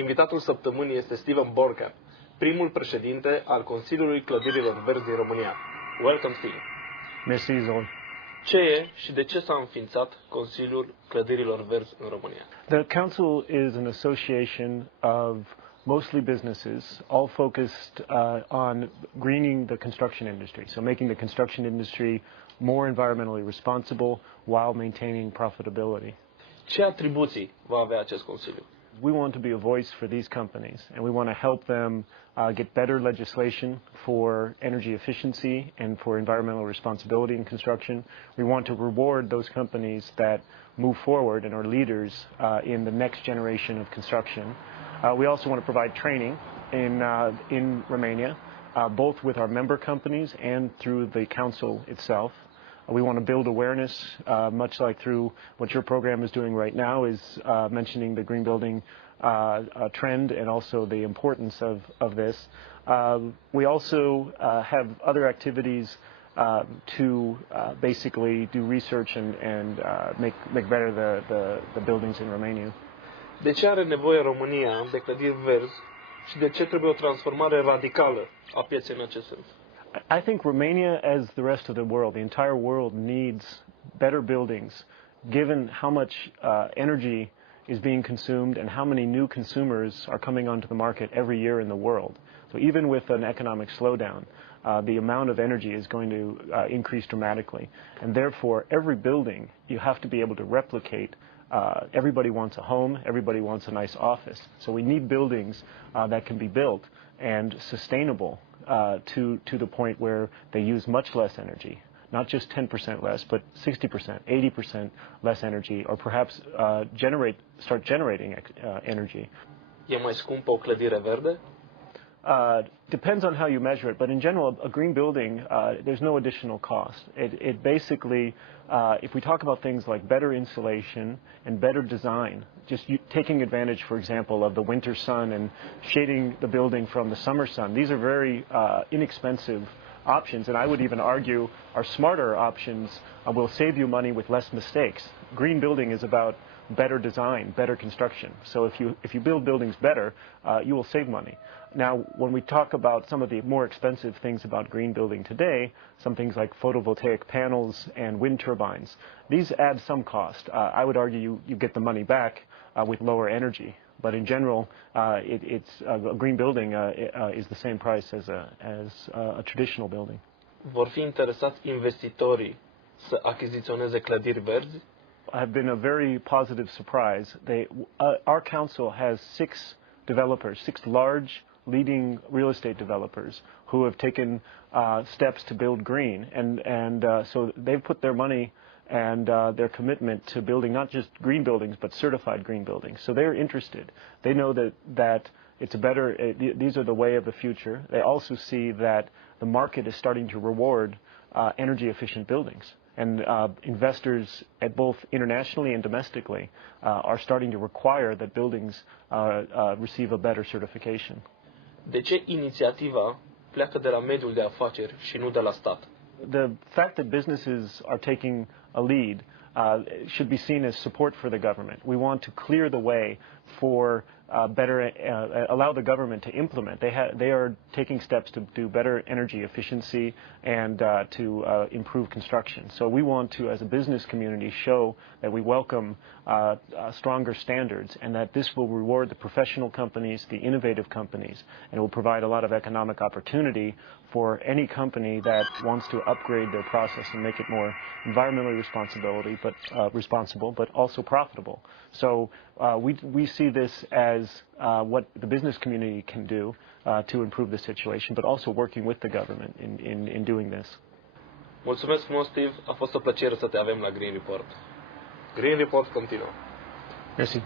Invitatul săptămânii este Borncamp, primul președinte al Consiliului Cladirilor Verzi din România. Welcome, Steve. Merci, Zoli. Ce e și de ce s-a înființat Consiliul Cladirilor Verzi în România? The Council is an association of mostly businesses, all focused on greening the construction industry, so making the construction industry more environmentally responsible while maintaining profitability. Ce atribuții va avea acest Consiliu? We want to be a voice for these companies, and we want to help them get better legislation for energy efficiency and for environmental responsibility in construction. We want to reward those companies that move forward and are leaders in the next generation of construction. We also want to provide training in Romania, both with our member companies and through the council itself. We want to build awareness, much like through what your program is doing right now, is mentioning the green building trend and also the importance of this. We also have other activities to basically do research and make better the buildings in Romania. De ce are nevoie România de clădiri verzi și de ce trebuie o transformare radicală a pieței în acest sens? I think Romania, as the rest of the world, the entire world, needs better buildings, given how much energy is being consumed and how many new consumers are coming onto the market every year in the world. So even with an economic slowdown, the amount of energy is going to increase dramatically. And therefore, every building you have to be able to replicate. Everybody wants a home, everybody wants a nice office. So we need buildings that can be built and sustainable to the point where they use much less energy, not just 10% less, but 60%, 80% less energy, or perhaps start generating energy. E mai scumpă o clădire verde? Depends on how you measure it, but in general, a green building, there's no additional cost. It basically, if we talk about things like better insulation and better design, just taking advantage, for example, of the winter sun and shading the building from the summer sun, these are very inexpensive options, and I would even argue are smarter options will save you money with less mistakes. Green building is about better design, better construction. So if you build buildings better, you will save money. Now, when we talk about some of the more expensive things about green building today, some things like photovoltaic panels and wind turbines, these add some cost. I would argue you get the money back with lower energy. But in general, a green building is the same price as a traditional building. Vor fi interesați investitorii să achiziționeze clădiri verzi? Have been a very positive surprise. Our council has six large leading real estate developers who have taken steps to build green, and so they've put their money and their commitment to building not just green buildings but certified green buildings. So they're interested. They know that it's these are the way of the future. They also see that the market is starting to reward energy efficient buildings. And investors, at both internationally and domestically, are starting to require that buildings receive a better certification. De ce inițiativa pleacă de la mediul de afaceri și nu de la stat? The fact that businesses are taking a lead should be seen as support for the government. We want to clear the way for allow the government to implement. They are taking steps to do better energy efficiency and to improve construction. So we want to, as a business community, show that we welcome stronger standards and that this will reward the professional companies, the innovative companies, and it will provide a lot of economic opportunity for any company that wants to upgrade their process and make it more environmentally responsible, but also profitable. So we see this as what the business community can do to improve the situation, but also working with the government in doing this. Mulțumesc frumos, Steve. A fost o plăcere să te avem la Green Report. Green Report continuă. Merci.